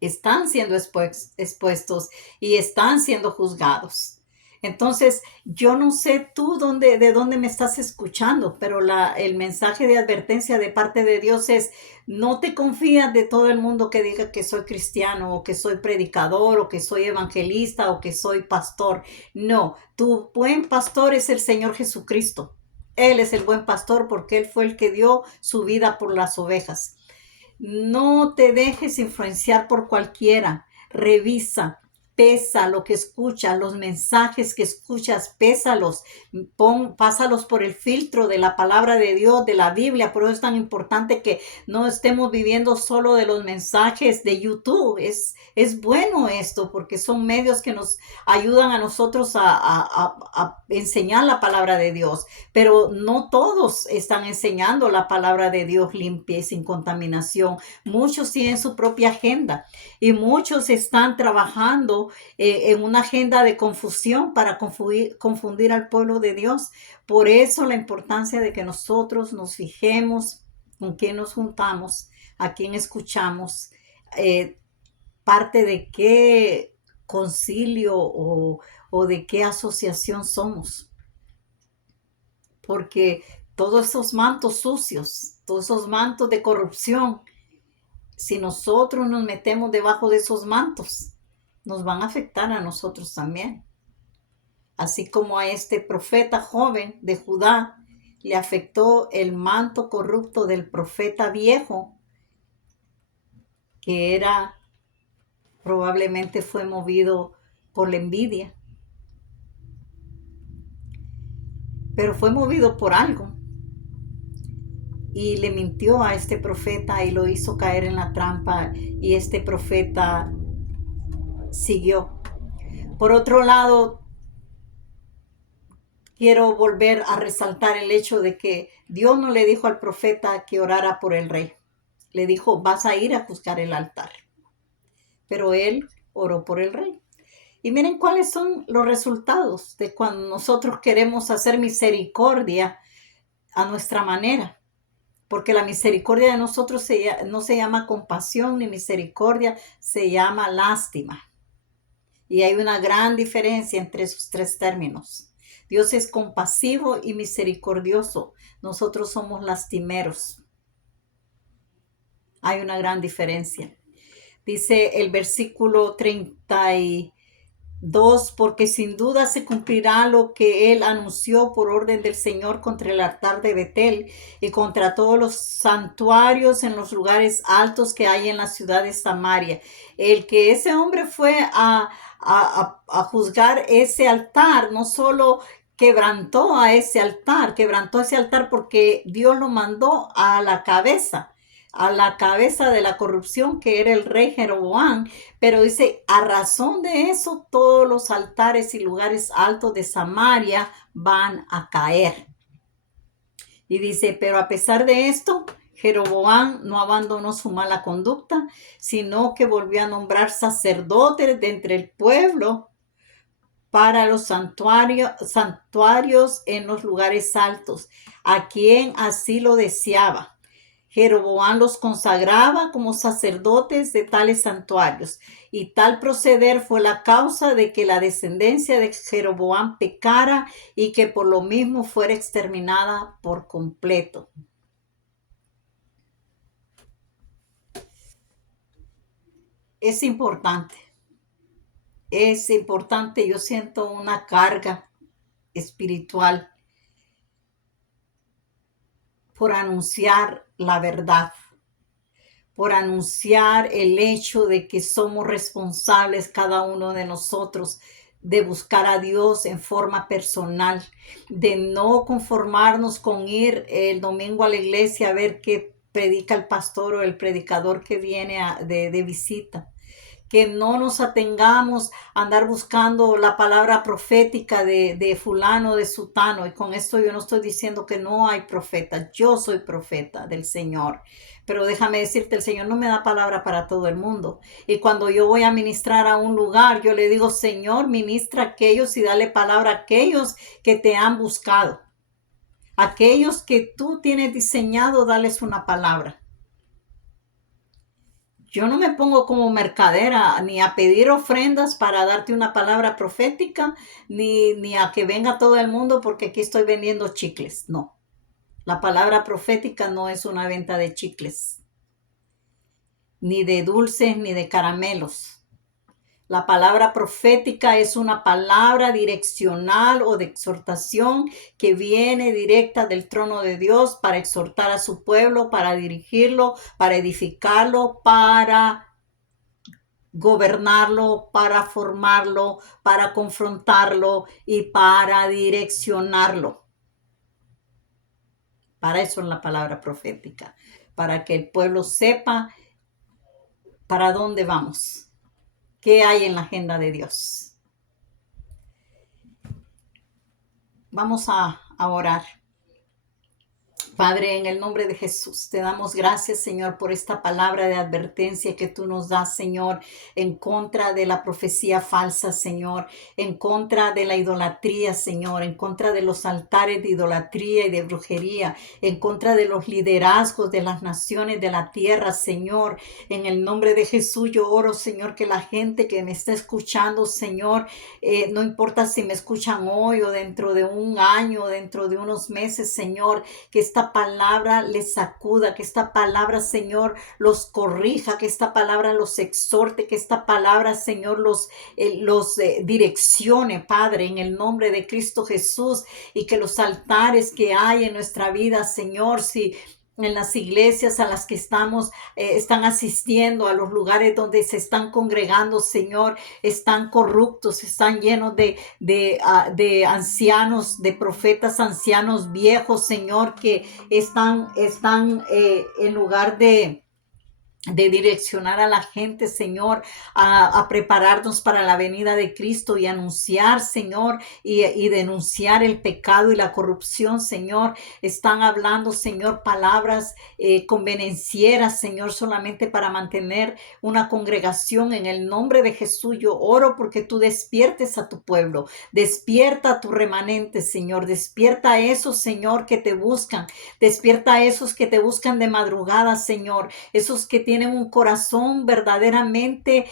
Están siendo expuestos y están siendo juzgados. Entonces, yo no sé tú de dónde me estás escuchando, pero el mensaje de advertencia de parte de Dios es: no te confías de todo el mundo que diga que soy cristiano, o que soy predicador, o que soy evangelista, o que soy pastor. No, tu buen pastor es el Señor Jesucristo. Él es el buen pastor porque Él fue el que dio su vida por las ovejas. No te dejes influenciar por cualquiera. Revisa, pesa lo que escuchas, los mensajes que escuchas, pésalos, pásalos por el filtro de la palabra de Dios, de la Biblia. Por eso es tan importante que no estemos viviendo solo de los mensajes de YouTube. Es bueno esto porque son medios que nos ayudan a nosotros a enseñar la palabra de Dios, pero no todos están enseñando la palabra de Dios limpia y sin contaminación. Muchos tienen su propia agenda y muchos están trabajando en una agenda de confusión para confundir al pueblo de Dios. Por eso la importancia de que nosotros nos fijemos con quién nos juntamos, a quién escuchamos, eh, parte de qué concilio o de qué asociación somos. Porque todos esos mantos sucios, todos esos mantos de corrupción, si nosotros nos metemos debajo de esos mantos, nos van a afectar a nosotros también. Así como a este profeta joven de Judá le afectó el manto corrupto del profeta viejo, que probablemente fue movido por la envidia, pero fue movido por algo. Y le mintió a este profeta y lo hizo caer en la trampa, y este profeta siguió. Por otro lado, quiero volver a resaltar el hecho de que Dios no le dijo al profeta que orara por el rey. Le dijo: vas a ir a juzgar el altar. Pero él oró por el rey. Y miren cuáles son los resultados de cuando nosotros queremos hacer misericordia a nuestra manera. Porque la misericordia de nosotros no se llama compasión ni misericordia, se llama lástima. Y hay una gran diferencia entre esos tres términos. Dios es compasivo y misericordioso. Nosotros somos lastimeros. Hay una gran diferencia. Dice el versículo 32: porque sin duda se cumplirá lo que él anunció por orden del Señor contra el altar de Betel y contra todos los santuarios en los lugares altos que hay en la ciudad de Samaria. El que ese hombre fue a juzgar ese altar, no solo quebrantó ese altar porque Dios lo mandó a la cabeza de la corrupción, que era el rey Jeroboam. Pero dice: a razón de eso, todos los altares y lugares altos de Samaria van a caer. Y dice: pero a pesar de esto, Jeroboam no abandonó su mala conducta, sino que volvió a nombrar sacerdotes de entre el pueblo para los santuarios en los lugares altos, a quien así lo deseaba. Jeroboam los consagraba como sacerdotes de tales santuarios, y tal proceder fue la causa de que la descendencia de Jeroboam pecara y que por lo mismo fuera exterminada por completo. Es importante, yo siento una carga espiritual por anunciar la verdad, por anunciar el hecho de que somos responsables cada uno de nosotros de buscar a Dios en forma personal, de no conformarnos con ir el domingo a la iglesia a ver qué predica el pastor o el predicador que viene de visita, que no nos atengamos a andar buscando la palabra profética de fulano, de sutano. Y con esto yo no estoy diciendo que no hay profeta. Yo soy profeta del Señor. Pero déjame decirte, el Señor no me da palabra para todo el mundo. Y cuando yo voy a ministrar a un lugar, yo le digo, Señor, ministra a aquellos y dale palabra a aquellos que te han buscado. Aquellos que tú tienes diseñado, dales una palabra. Yo no me pongo como mercadera ni a pedir ofrendas para darte una palabra profética, ni a que venga todo el mundo porque aquí estoy vendiendo chicles. No, la palabra profética no es una venta de chicles, ni de dulces, ni de caramelos. La palabra profética es una palabra direccional o de exhortación que viene directa del trono de Dios para exhortar a su pueblo, para dirigirlo, para edificarlo, para gobernarlo, para formarlo, para confrontarlo y para direccionarlo. Para eso es la palabra profética, para que el pueblo sepa para dónde vamos, qué hay en la agenda de Dios. Vamos a orar. Padre, en el nombre de Jesús, te damos gracias, Señor, por esta palabra de advertencia que tú nos das, Señor, en contra de la profecía falsa, Señor, en contra de la idolatría, Señor, en contra de los altares de idolatría y de brujería, en contra de los liderazgos de las naciones de la tierra, Señor. En el nombre de Jesús yo oro, Señor, que la gente que me está escuchando, Señor, no importa si me escuchan hoy o dentro de un año, dentro de unos meses, Señor, que esta palabra les sacuda, que esta palabra, Señor, los corrija, que esta palabra los exhorte, que esta palabra, Señor, los direccione, Padre, en el nombre de Cristo Jesús, y que los altares que hay en nuestra vida, Señor, si en las iglesias a las que están asistiendo, a los lugares donde se están congregando, Señor, están corruptos, están llenos de ancianos, de profetas ancianos viejos, Señor, que están en lugar de direccionar a la gente, Señor, a prepararnos para la venida de Cristo y anunciar, Señor, y denunciar el pecado y la corrupción, Señor. Están hablando, Señor, palabras convenencieras, Señor, solamente para mantener una congregación. En el nombre de Jesús yo oro porque tú despiertes a tu pueblo, despierta a tu remanente, Señor, despierta a esos, Señor, que te buscan, despierta a esos que te buscan de madrugada, Señor, esos que tienen un corazón verdaderamente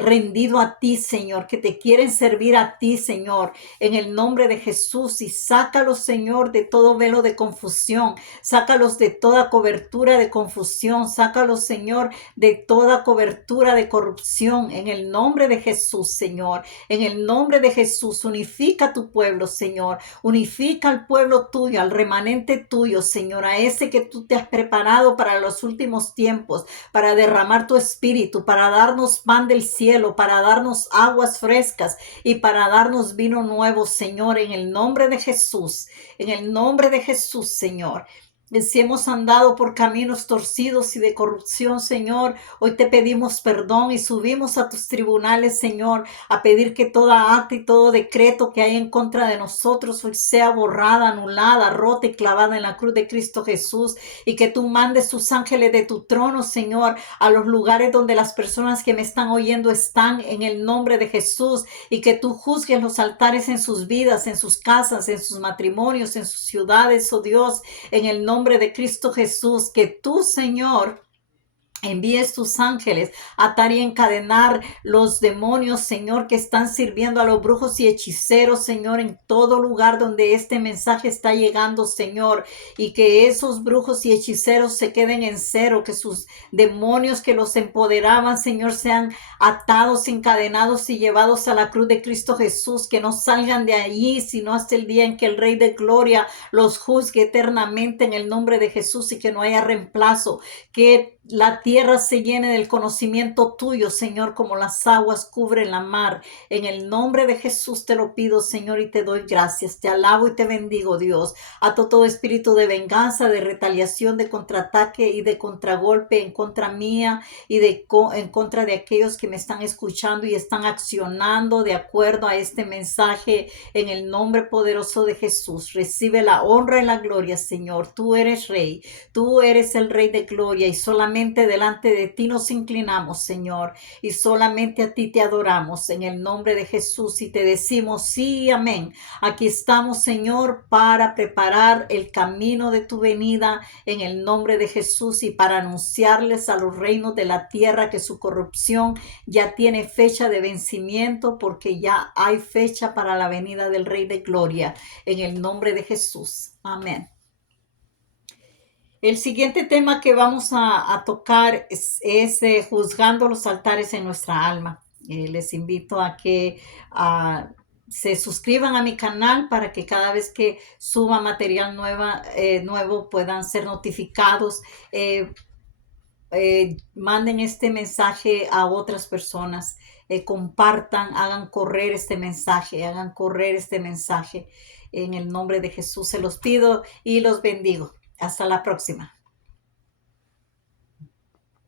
rendido a ti, Señor, que te quieren servir a ti, Señor, en el nombre de Jesús. Y sácalos, Señor, de todo velo de confusión, sácalos de toda cobertura de confusión, sácalos, Señor, de toda cobertura de corrupción, en el nombre de Jesús, Señor, en el nombre de Jesús. Unifica tu pueblo, Señor, unifica al pueblo tuyo, al remanente tuyo, Señor, a ese que tú te has preparado para los últimos tiempos, para derramar tu espíritu, para darnos pan del cielo, para darnos aguas frescas y para darnos vino nuevo, Señor, en el nombre de Jesús, en el nombre de Jesús, Señor. Si hemos andado por caminos torcidos y de corrupción, Señor, hoy te pedimos perdón y subimos a tus tribunales, Señor, a pedir que toda acta y todo decreto que hay en contra de nosotros hoy sea borrada, anulada, rota y clavada en la cruz de Cristo Jesús, y que tú mandes tus ángeles de tu trono, Señor, a los lugares donde las personas que me están oyendo están, en el nombre de Jesús, y que tú juzgues los altares en sus vidas, en sus casas, en sus matrimonios, en sus ciudades, oh Dios, en el nombre de Cristo Jesús, que tú, Señor, envíes tus ángeles a atar y encadenar los demonios, Señor, que están sirviendo a los brujos y hechiceros, Señor, en todo lugar donde este mensaje está llegando, Señor, y que esos brujos y hechiceros se queden en cero, que sus demonios que los empoderaban, Señor, sean atados, encadenados y llevados a la cruz de Cristo Jesús, que no salgan de allí, sino hasta el día en que el Rey de Gloria los juzgue eternamente, en el nombre de Jesús, y que no haya reemplazo, que la tierra se llene del conocimiento tuyo, Señor, como las aguas cubren la mar. En el nombre de Jesús te lo pido, Señor, y te doy gracias. Te alabo y te bendigo, Dios. Ato todo espíritu de venganza, de retaliación, de contraataque y de contragolpe en contra mía y en contra de aquellos que me están escuchando y están accionando de acuerdo a este mensaje. En el nombre poderoso de Jesús, recibe la honra y la gloria, Señor. Tú eres Rey. Tú eres el Rey de gloria y solamente delante de ti nos inclinamos, Señor, y solamente a ti te adoramos en el nombre de Jesús y te decimos sí, amén. Aquí estamos, Señor, para preparar el camino de tu venida en el nombre de Jesús y para anunciarles a los reinos de la tierra que su corrupción ya tiene fecha de vencimiento porque ya hay fecha para la venida del Rey de gloria en el nombre de Jesús. Amén. El siguiente tema que vamos a tocar es juzgando los altares en nuestra alma. Les invito a que se suscriban a mi canal para que cada vez que suba material nuevo puedan ser notificados. Manden este mensaje a otras personas. Compartan, hagan correr este mensaje, hagan correr este mensaje. En el nombre de Jesús se los pido y los bendigo. Hasta la próxima.